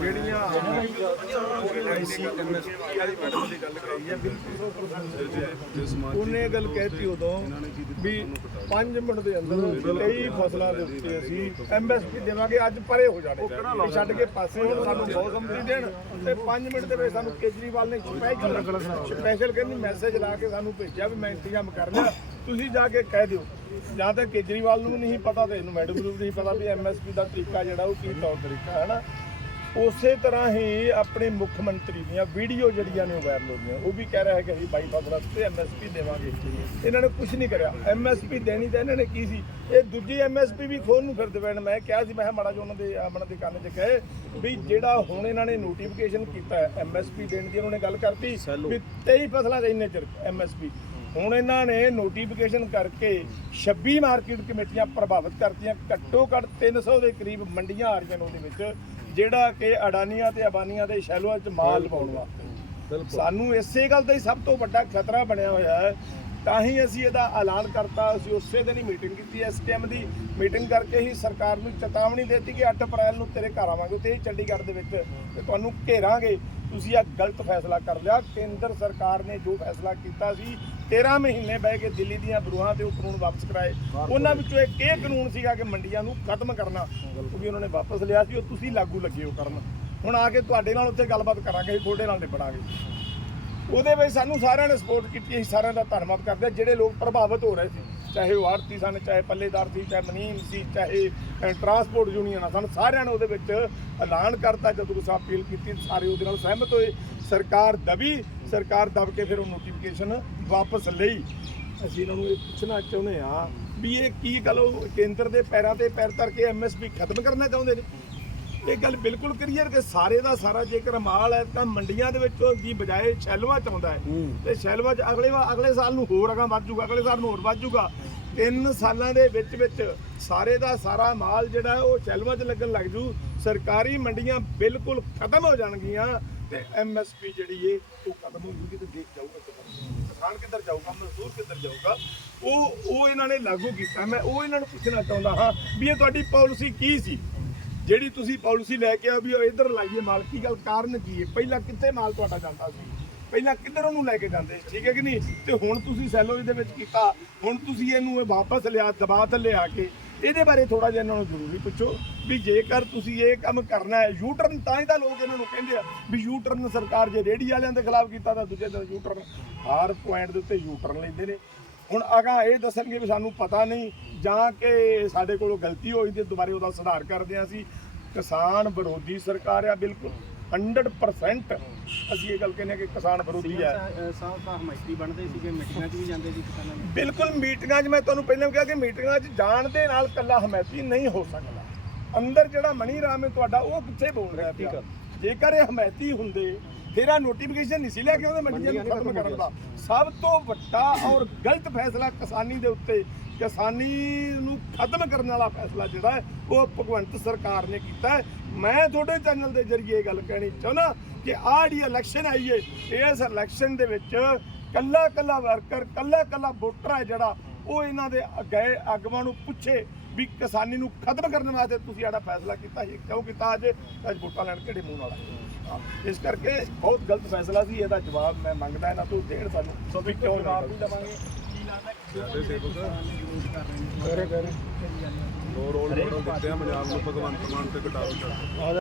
ਜਿਹੜੀਆਂ ਐਮਐਸਪੀ ਵਾਲੀ ਮੈਡਮ ਦੀ ਗੱਲ ਕਹੀ ਹੈ ਬਿਲਕੁਲ ਉਹਨੇ ਗੱਲ ਕਹਿਤੀ ਉਦੋਂ ਵੀ 5 ਮਿੰਟ ਦੇ ਅੰਦਰ ਕਈ ਫਸਲਾਂ ਦੇ ਉੱਤੇ ਅਸੀਂ ਐਮਐਸਪੀ ਦੇਵਾਂਗੇ, ਅੱਜ ਪਰੇ ਹੋ ਜਾਣੇ। ਛੱਡ ਕੇ ਪਾਸੇ ਹੁਣ ਸਾਨੂੰ ਬਹੁਤ ਸੰਮਤੀ ਦੇਣ ਤੇ 5 ਮਿੰਟ ਦੇ ਵਿੱਚ ਸਾਨੂੰ ਕੇਜਰੀਵਾਲ ਨੇ ਸਪੈਸ਼ਲ ਕਹਿੰਦੀ ਮੈਸੇਜ ਲਾ ਕੇ ਸਾਨੂੰ ਭੇਜਿਆ ਵੀ ਮੈਂ ਇੰਤਜ਼ਾਮ ਕਰਨਾ ਤੁਸੀਂ ਜਾ ਕੇ ਕਹਿ ਦਿਓ। ਜਾਂ ਤਾਂ ਕੇਜਰੀਵਾਲ ਨੂੰ ਨਹੀਂ ਪਤਾ ਤੇ ਇਹਨੂੰ ਮੈਡਮ ਨੂੰ ਨਹੀਂ ਪਤਾ ਵੀ ਐਮਐਸਪੀ ਦਾ ਤਰੀਕਾ ਜਿਹੜਾ ਉਹ ਕੀ ਤੌਰ ਤਰੀਕਾ ਹੈ ਨਾ। ਉਸੇ ਤਰ੍ਹਾਂ ਹੀ ਆਪਣੇ ਮੁੱਖ ਮੰਤਰੀ ਦੀਆਂ ਵੀਡੀਓ ਜਿਹੜੀਆਂ ਨੇ ਵਾਇਰਲ ਹੋ ਰਹੀਆਂ ਉਹ ਵੀ ਕਹਿ ਰਿਹਾ ਹੈ ਕਿ ਅਸੀਂ ਬਾਈ ਫਸਲਾਂ ਤੇ ਐਮਐਸਪੀ ਦੇਵਾਂਗੇ। ਇਹਨਾਂ ਨੇ ਕੁਝ ਨਹੀਂ ਕਰਿਆ। ਐਮਐਸਪੀ ਦੇਣੀ ਤਾਂ ਇਹਨਾਂ ਨੇ ਕੀ ਸੀ? ਇਹ ਦੂਜੀ ਐਮਐਸਪੀ ਵੀ ਖੋਲ ਨੂੰ ਫਿਰਦੇ ਪੈਣ ਮੈਂ ਕਿਹਾ ਸੀ ਮੈਂ ਮਾੜਾ ਜਿਹਾ ਉਹਨਾਂ ਦੇ ਆਮਣ ਦੇ ਕੰਨ 'ਚ ਕਹੇ ਵੀ ਜਿਹੜਾ ਹੁਣ ਇਹਨਾਂ ਨੇ ਨੋਟੀਫਿਕੇਸ਼ਨ ਕੀਤਾ ਐਮਐਸਪੀ ਦੇਣ ਦੀ ਉਹਨਾਂ ਨੇ ਗੱਲ ਕਰਤੀ ਵੀ 23 ਫਸਲਾਂ ਦੇ ਇੰਨੇ ਚਿਰ ਐਮਐਸਪੀ ਹੁਣ ਇਹਨਾਂ ਨੇ ਨੋਟੀਫਿਕੇਸ਼ਨ ਕਰਕੇ 26 ਮਾਰਕੀਟ ਕਮੇਟੀਆਂ ਪ੍ਰਭਾਵਿਤ ਕਰਤੀਆਂ। ਘੱਟੋ ਘੱਟ 300 ਦੇ ਕਰੀਬ ਮੰਡੀਆਂ ਆ ਰਹੀਆਂ ਨੇ ਉਹਦੇ ਵਿੱਚ ਜਿਹੜਾ ਕਿ ਅਡਾਨੀਆਂ ਤੇ ਅਬਾਨੀਆਂ ਦੇ ਸ਼ੈਲੋਆਂ 'ਚ ਮਾਲ ਪਾਉਣ ਵਾਸਤੇ। ਸਾਨੂੰ ਇਸੇ ਗੱਲ ਦਾ ਹੀ ਸਭ ਤੋਂ ਵੱਡਾ ਖਤਰਾ ਬਣਿਆ ਹੋਇਆ ਹੈ ਤਾਂ ਹੀ ਅਸੀਂ ਇਹਦਾ ਐਲਾਨ ਕਰਤਾ, ਅਸੀਂ ਉਸੇ ਦਿਨ ਹੀ ਮੀਟਿੰਗ ਕੀਤੀ ਐਸਟੀਐਮ ਦੀ। ਮੀਟਿੰਗ ਕਰਕੇ ਹੀ ਸਰਕਾਰ ਨੂੰ ਚੇਤਾਵਨੀ ਦਿੱਤੀ ਕਿ 8 ਅਪ੍ਰੈਲ ਨੂੰ ਤੇਰੇ ਘਰ ਆਵਾਂਗੇ ਤੇ ਚੰਡੀਗੜ੍ਹ ਦੇ ਵਿੱਚ ਤੇ ਤੁਹਾਨੂੰ ਘੇਰਾਂਗੇ। ਤੁਸੀਂ ਇਹ ਗਲਤ ਫੈਸਲਾ ਕਰ ਲਿਆ। ਕੇਂਦਰ ਸਰਕਾਰ ਨੇ ਜੋ ਫੈਸਲਾ ਕੀਤਾ ਸੀ 13 ਮਹੀਨੇ ਬਹਿ ਕੇ ਦਿੱਲੀ ਦੀਆਂ ਬਰੂਹਾਂ ਤੇ ਉਹ ਕਾਨੂੰਨ ਵਾਪਸ ਕਰਾਏ। ਉਹਨਾਂ ਵਿੱਚੋਂ ਇੱਕ ਇਹ ਕਾਨੂੰਨ ਸੀਗਾ ਕਿ ਮੰਡੀਆਂ ਨੂੰ ਖਤਮ ਕਰਨਾ, ਉਹ ਵੀ ਉਹਨਾਂ ਨੇ ਵਾਪਸ ਲਿਆ ਸੀ, ਉਹ ਤੁਸੀਂ ਲਾਗੂ ਲੱਗੇ ਹੋ ਕਰਨ। ਹੁਣ ਆ ਕੇ ਤੁਹਾਡੇ ਨਾਲ ਉੱਥੇ ਗੱਲਬਾਤ ਕਰਾਂਗੇ ਤੁਹਾਡੇ ਨਾਲ ਨਿਬੜਾਂਗੇ। ਉਹਦੇ ਵਿੱਚ ਸਾਨੂੰ ਸਾਰਿਆਂ ਨੇ ਸਪੋਰਟ ਕੀਤੀ, ਅਸੀਂ ਸਾਰਿਆਂ ਦਾ ਧੰਨਵਾਦ ਕਰਦੇ ਹਾਂ। ਜਿਹੜੇ ਲੋਕ ਪ੍ਰਭਾਵਿਤ ਹੋ ਰਹੇ ਸੀ, ਚਾਹੇ ਉਹ ਆੜਤੀ ਸਨ, ਚਾਹੇ ਪੱਲੇਦਾਰ ਸੀ, ਚਾਹੇ ਮਨੀਮ ਸੀ, ਚਾਹੇ ਟਰਾਂਸਪੋਰਟ ਯੂਨੀਅਨ ਸਨ, ਸਾਰਿਆਂ ਨੇ ਉਹਦੇ ਵਿੱਚ ਐਲਾਨ ਕਰਤਾ। ਜਦੋਂ ਤੁਸੀਂ ਅਪੀਲ ਕੀਤੀ, ਸਾਰੇ ਉਹਦੇ ਨਾਲ ਸਹਿਮਤ ਹੋਏ। ਸਰਕਾਰ ਦਬੀ, ਸਰਕਾਰ ਦਬ ਕੇ ਫਿਰ ਉਹ ਨੋਟੀਫਿਕੇਸ਼ਨ ਵਾਪਸ ਲਈ। ਅਸੀਂ ਇਹਨਾਂ ਨੂੰ ਇਹ ਪੁੱਛਣਾ ਚਾਹੁੰਦੇ ਆ ਵੀ ਇਹ ਕੀ ਗੱਲ, ਉਹ ਕੇਂਦਰ ਦੇ ਪੈਰਾਂ ਤੇ ਪੈਰ ਧਰ ਕੇ ਐਮਐਸਪੀ ਖਤਮ ਕਰਨਾ ਚਾਹੁੰਦੇ ਨੇ? ਇਹ ਗੱਲ ਬਿਲਕੁਲ ਕਲੀਅਰ ਕਿ ਸਾਰੇ ਦਾ ਸਾਰਾ ਜੇਕਰ ਮਾਲ ਹੈ ਤਾਂ ਮੰਡੀਆਂ ਦੇ ਵਿੱਚੋਂ ਦੀ ਬਜਾਏ ਸ਼ੈਲਵਾ ਚ ਆਉਂਦਾ ਹੈ। ਤੇ ਸ਼ੈਲਵਾ ਚ ਅਗਲੇ ਵਾ- ਅਗਲੇ ਸਾਲ ਨੂੰ ਹੋਰ ਅਗਾ ਵੱਧ ਜਾਊਗਾ ਅਗਲੇ ਸਾਲ ਨੂੰ ਹੋਰ ਵੱਧ ਜਾਊਗਾ ਤਿੰਨ ਸਾਲਾਂ ਦੇ ਵਿੱਚ ਵਿੱਚ ਸਾਰੇ ਦਾ ਸਾਰਾ ਮਾਲ ਜਿਹੜਾ ਉਹ ਸ਼ੈਲਵਾ ਚ ਲੱਗਣ ਲੱਗ ਜੂ। ਸਰਕਾਰੀ ਮੰਡੀਆਂ ਬਿਲਕੁਲ ਖਤਮ ਹੋ ਜਾਣਗੀਆਂ ਤੇ ਐਮਐਸਪੀ ਜਿਹੜੀ ਏ ਉਹ ਖਤਮ ਹੋ ਜੂਗੀ ਤੇ ਦੇਖ ਜਾਊਗਾ ਕਿਸਾਨ ਕਿੱਧਰ ਜਾਊਗਾ ਮਜ਼ਦੂਰ ਕਿੱਧਰ ਜਾਊਗਾ ਉਹ ਉਹ ਇਹਨਾਂ ਨੇ ਲਾਗੂ ਕੀਤਾ। ਮੈਂ ਉਹ ਇਹਨਾਂ ਨੂੰ ਪੁੱਛਣਾ ਚਾਹੁੰਦਾ ਹਾਂ ਵੀ ਇਹ ਤੁਹਾਡੀ ਪਾਲਿਸੀ ਕੀ ਸੀ? ਜਿਹੜੀ ਤੁਸੀਂ ਪਾਲਿਸੀ ਲੈ ਕੇ ਆਏ ਵੀ ਉਹ ਇਧਰ ਲਾਈਏ ਮਾਲ, ਕੀ ਗੱਲ ਕਾਰਨ ਕੀ ਹੈ? ਪਹਿਲਾਂ ਕਿੱਥੇ ਮਾਲ ਤੁਹਾਡਾ ਜਾਂਦਾ ਸੀ? ਪਹਿਲਾਂ ਕਿੱਧਰ ਉਹਨੂੰ ਲੈ ਕੇ ਜਾਂਦੇ? ਸੀ ਠੀਕ ਹੈ ਕਿ ਨਹੀਂ? ਤੇ ਹੁਣ ਤੁਸੀਂ ਸੈਲੋਰੀ ਦੇ ਵਿੱਚ ਕੀਤਾ। ਹੁਣ ਤੁਸੀਂ ਇਹਨੂੰ ਇਹ ਵਾਪਸ ਲਿਆ ਦਬਾਅ ਥੱਲੇ ਆ ਕੇ। ਇਹਦੇ ਬਾਰੇ ਥੋੜਾ ਜਿਹਾ ਇਹਨਾਂ ਨੂੰ ਜ਼ਰੂਰੀ ਪੁੱਛੋ ਵੀ ਜੇਕਰ ਤੁਸੀਂ ਇਹ ਕੰਮ ਕਰਨਾ ਹੈ ਯੂ ਟਰਨ ਤਾਂ ਹੀ ਤਾਂ ਲੋਕ ਇਹਨਾਂ ਨੂੰ ਕਹਿੰਦੇ ਆ ਵੀ ਯੂ ਟਰਨ ਸਰਕਾਰ ਜੇ ਰੇੜੀ ਵਾਲਿਆਂ ਦੇ ਖਿਲਾਫ ਕੀਤਾ ਤਾਂ ਦੂਜੇ ਦਿਨ ਯੂ ਟਰਨ ਹਰ ਪੁਆਇੰਟ ਦੇ ਉੱਤੇ ਯੂ ਟਰਨ ਲੈਂਦੇ ਨੇ। ਹੁਣ ਅਗਾ ਇਹ ਦੱਸਣਗੇ ਵੀ ਸਾਨੂੰ ਪਤਾ ਨਹੀਂ ਜਾਂ ਕਿ ਸਾਡੇ ਕੋਲੋਂ ਗਲਤੀ ਹੋਈ ਤੇ ਦੁਬਾਰੇ ਉਹਦਾ ਸੁਧਾਰ ਕਰਦੇ ਹਾਂ ਅਸੀਂ। ਕਿਸਾਨ ਵਿਰੋਧੀ ਸਰਕਾਰ ਆ ਬਿਲਕੁਲ 100% ਅਸੀਂ ਇਹ ਗੱਲ ਕਹਿੰਦੇ ਕਿ ਕਿਸਾਨ ਵਿਰੋਧੀ ਹੈ ਸਾਹਿਬ ਤਾਂ ਹਮਾਇਤੀ ਬਣਦੇ ਸੀਗੇ ਮੀਟਿੰਗਾਂ 'ਚ ਵੀ ਜਾਂਦੇ ਸੀ ਕਿਸਾਨਾਂ ਦੀ। ਬਿਲਕੁਲ ਮੀਟਿੰਗਾਂ 'ਚ ਮੈਂ ਤੁਹਾਨੂੰ ਪਹਿਲਾਂ ਵੀ ਕਿਹਾ ਕਿ ਮੀਟਿੰਗਾਂ 'ਚ ਜਾਣ ਦੇ ਨਾਲ ਕੱਲਾ ਹਮਾਇਤੀ ਨਹੀਂ ਹੋ ਸਕਦਾ। ਅੰਦਰ ਜਿਹੜਾ ਮਨੀ ਰਾਮ ਹੈ ਤੁਹਾਡਾ ਉਹ ਕਿੱਥੇ ਬੋਲ ਰਿਹਾ ਪਿਆ? ਜੇਕਰ ਇਹ ਹਮਾਇਤੀ ਹੁੰਦੇ ਫਿਰ ਆ ਨੋਟੀਫਿਕੇਸ਼ਨ ਨਹੀਂ ਸੀ ਲੈ ਕੇ ਉਹਦੇ ਮੰਡੀਆਂ ਨੂੰ ਖਤਮ ਕਰਨ ਦਾ। ਸਭ ਤੋਂ ਵੱਡਾ ਔਰ ਗਲਤ ਫੈਸਲਾ ਕਿਸਾਨੀ ਦੇ ਉੱਤੇ ਕਿਸਾਨੀ ਨੂੰ ਖਤਮ ਕਰਨ ਵਾਲਾ ਫੈਸਲਾ ਜਿਹੜਾ ਹੈ ਉਹ ਭਗਵੰਤ ਸਰਕਾਰ ਨੇ ਕੀਤਾ ਹੈ। ਮੈਂ ਤੁਹਾਡੇ ਚੈਨਲ ਦੇ ਜ਼ਰੀਏ ਇਹ ਗੱਲ ਕਹਿਣੀ ਚਾਹੁੰਦਾ ਕਿ ਆਹ ਜਿਹੜੀ ਇਲੈਕਸ਼ਨ ਆਈ ਹੈ ਇਸ ਇਲੈਕਸ਼ਨ ਦੇ ਵਿੱਚ ਕੱਲਾ ਕੱਲਾ ਵਰਕਰ ਕੱਲਾ ਕੱਲਾ ਵੋਟਰ ਹੈ ਜਿਹੜਾ ਉਹ ਇਹਨਾਂ ਦੇ ਗਏ ਆਗੂਆਂ ਨੂੰ ਪੁੱਛੇ ਵੀ ਕਿਸਾਨੀ ਨੂੰ ਖਤਮ ਕਰਨ ਵਾਸਤੇ ਤੁਸੀਂ ਆੜਾ ਫੈਸਲਾ ਕੀਤਾ ਸੀ ਕਿਉਂ ਕੀਤਾ ਅੱਜ? ਅੱਜ ਵੋਟਾਂ ਲੈਣ ਕਿਹੜੇ ਮੂੰਹ ਨਾਲ ਇਸ ਕਰਕੇ ਬਹੁਤ ਗਲਤ ਫੈਸਲਾ ਸੀ ਇਹਦਾ ਜਵਾਬ ਮੈਂ ਮੰਗਦਾ ਇਹਨਾਂ ਤੋਂ ਦੇਣ ਸਾਨੂੰ ਸੋ ਵੀ ਕਿਉਂ ਜਵਾਬ ਵੀ ਦਵਾਂਗੇ। ਕੀ ਲੱਗਦਾ ਦੋ? ਰੋਲ ਮਾਡਲ ਦਿੱਤੇ ਆ ਪੰਜਾਬ ਨੂੰ ਭਗਵੰਤ ਮਾਨ ਤੇ ਘਟਾਓ ਚੱਲ